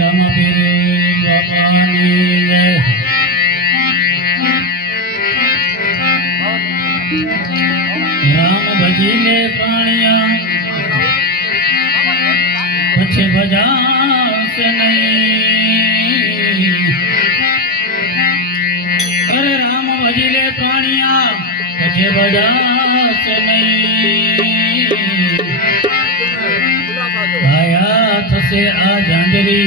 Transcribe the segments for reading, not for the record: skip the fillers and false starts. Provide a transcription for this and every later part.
રામપીર બાપાની જય. રામ ભજીલે પ્રાણિયા પછી ભજાશે નહીં. અરે રામ ભજીલે પ્રાણિયા પછી ભજાશે નહીં. આયા થશે આ ઝાંઝરી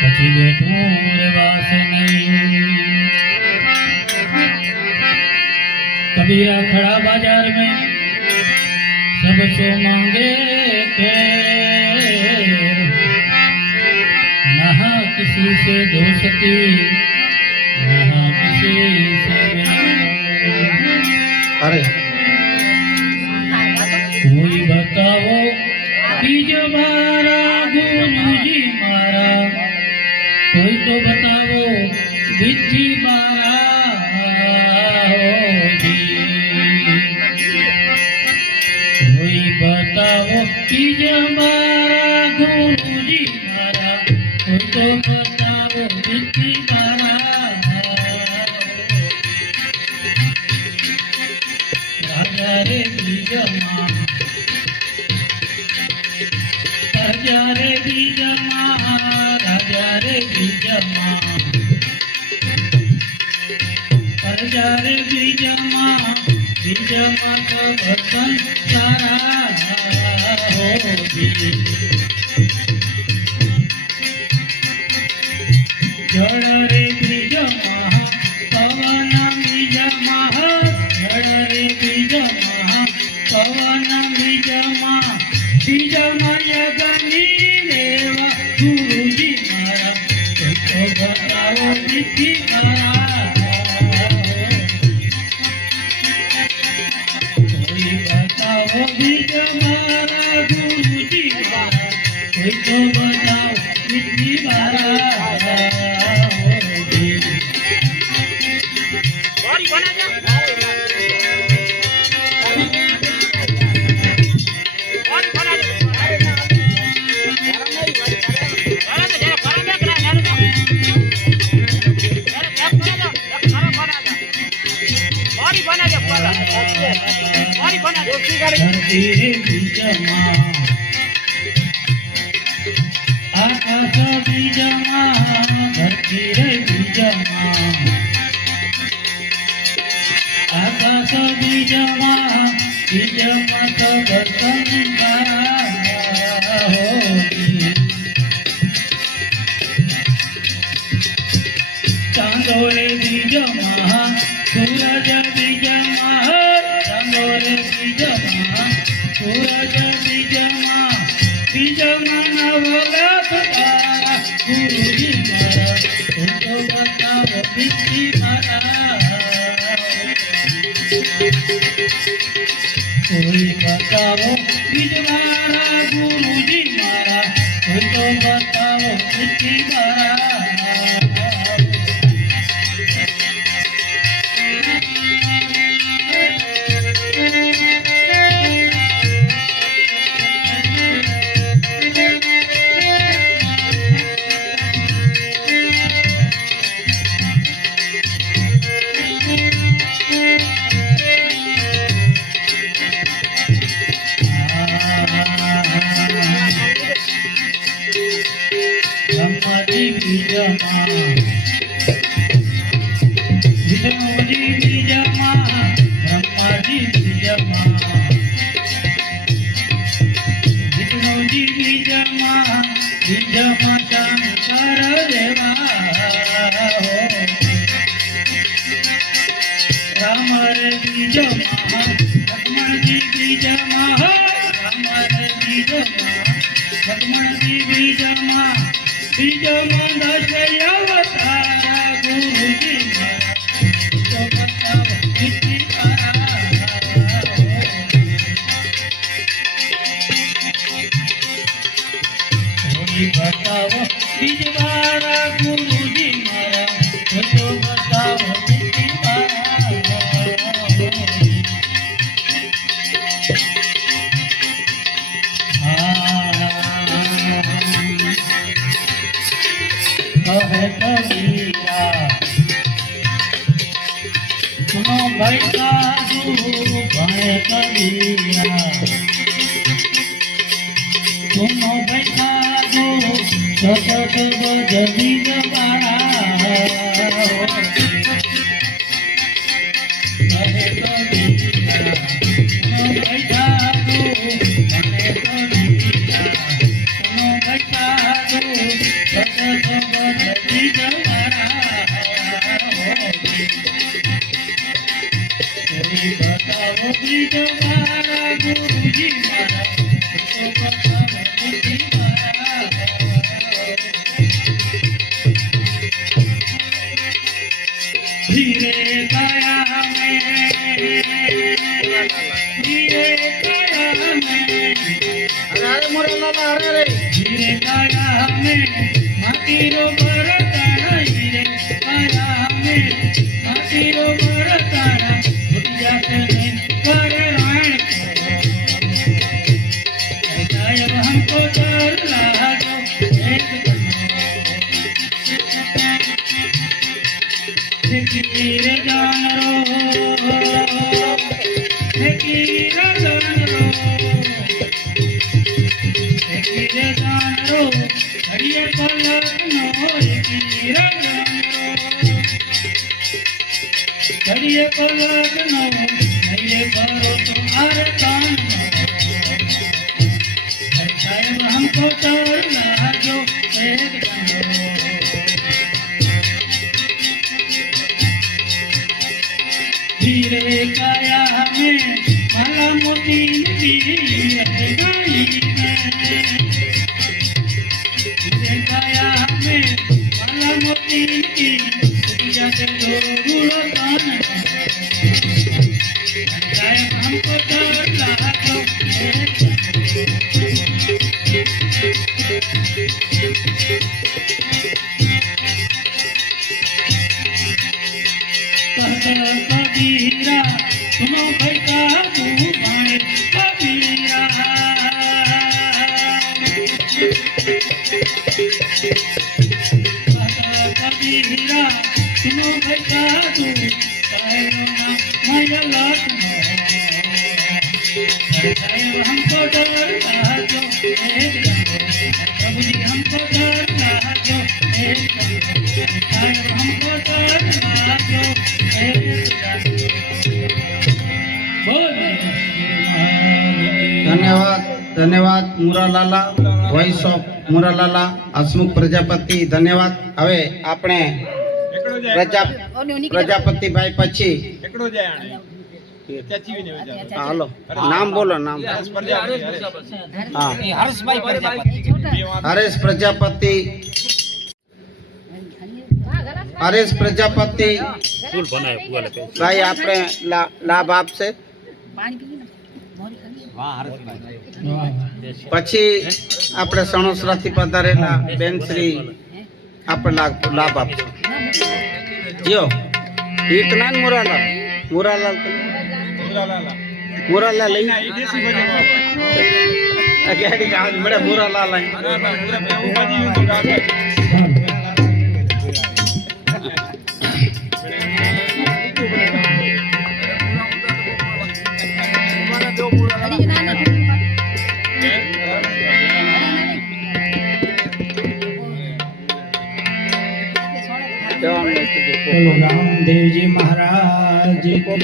પછી બેઠું રેવાશે નહીં. कबीरा खड़ा बाजार में सबसे मांगे के नहा किसी से दोस्ती नहा किसी से अरे कोई बताओ बीज मारा गुरुजी मारा कोई तो बताओ विधि मारा बताओ बीज मारा गुरुजी मारा कोई तो बताओ विधि मारा. राजा रे बीज माँ राजा रे बीज माँ राजा रे बीज माँ राजा रे बीज माँ बीज माँ का बर्तन सारा जड़ रे बीज महा पवन बीज महा जड़ रे बीज महा पवन बीज महा बीज माया गनी देवा गुरुजी मारा तो बताओ विधि मारा. कोई बताओ बीज मारा गुरुजी मारा कोई तो बताओ विधि मारा. धरती रे बीज माँ आकाश बीज माँ धरती रे बीज माँ आकाश बीज माँ बीज माँ तो बर्तन चांदोरे बीज माँ सूरज बीज माँ चांदोरे बीज माँ सूरज बीज माँ बीज नवला तारा गुरुजी मारा तो बताओ विधि मारा. कोई बताओ बीज मारा गुरुजी मारा कोई तो बताओ विधि मारा. ब्रह्माजी बीज माँ विष्णुजी बीज माँ ब्रह्माजी बीज माँ विष्णुजी बीज माँ शंकर देवा राम रे बीज माँ लक्ष्मण जी बीज माँ राम रे बीज माँ लक्ष्मण जी बीज माँ बीज माँ दशयावतारा गुरुजी मारा तो बताओ विधि मारा. कोई बताओ बीज मारा गुरुजी मारा तो बताओ विधि मारा. ભણે કબીરા સુનો ભાઈ સાધુ સતત ભજતી જવારા ભણે કબીરા સુનો ભાઈ સાધુ ભણે કબીરા સુનો ભાઈ સાધુ સતત ભજતી જવારા कोई बताओ ब्रिज मारा गुरुजी मारा तो बताओ ब्रिज मारा धीरे काया में अरे मोरा लाला अरे धीरे काया में माटी रो बरताना धीरे काया में माटी रो बरताना हमको डर लागो फकीर जान रो हरिय पलक नो फकीर जान हरिय पलक नो हरिय करो तुम्हारे कान साहेब हमको डर लागो धीरे काया में माला मोती धीरे काया में माला मोती जाते गुरु तान साहेब हमको डर लागो कबीरा सुनो भाई साधु भाई कबीरा कबीरा सुनो भाई साधु माया लात हमको डर लागो प्रभु जी हमको डर लागो हमको डर लागो धन्यवाद धन्यवाद मुरालाला वॉइस ऑफ मुरालाला हसमुख प्रजापति धन्यवाद હવે આપણે પ્રજાપતિ ભાઈ પછી હાલો નામ બોલો નામ હા હરેશ પ્રજાપતિ ભાઈ આપણે લાભ આપશે પછી આપણે સણોસરાથી પધારેલા બેન શ્રી આપણે લાભ આપશે જીઓ ઈટ ના મુરાલાલ મુરાલાલ મુરાલાલ લઈ ગાડી કામ બડે મુરાલાલ बोलो रामदेव जी महाराज को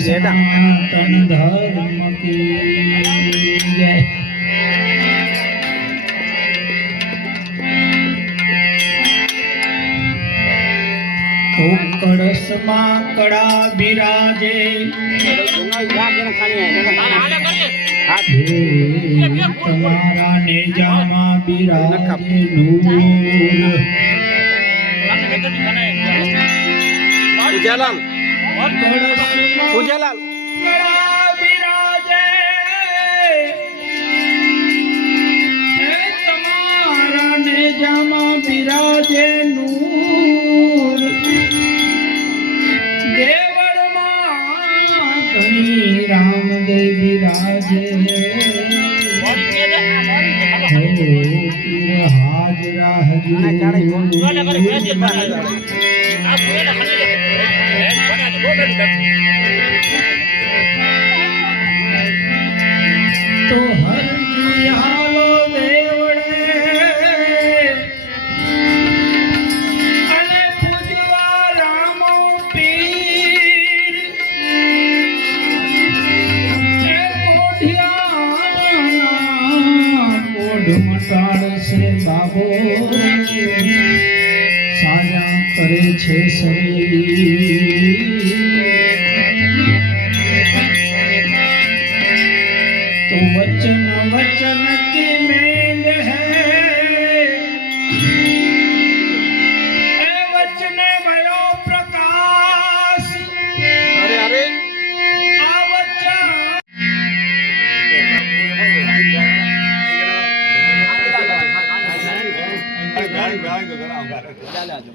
सनातन धर्म की जय। कड़स मां कड़ा बिराजे तुम्हारा नेजामा बिराजे नूर पूजालाल पूजालाल बिराजे तुम्हारा नेजामा बिराजे नूर देवर धनी रामदेव बिराजे हाजरा हजूर તો હરજી હાલો દેવડે અને પૂજવા રામો પીર એ કોઢિયાના કોઢ મટાડશે બાબો સાજા કરે છે શરીર तो वचन वचन की मेल है ए वचन भयो प्रकाश અરે आ वचन ગાડી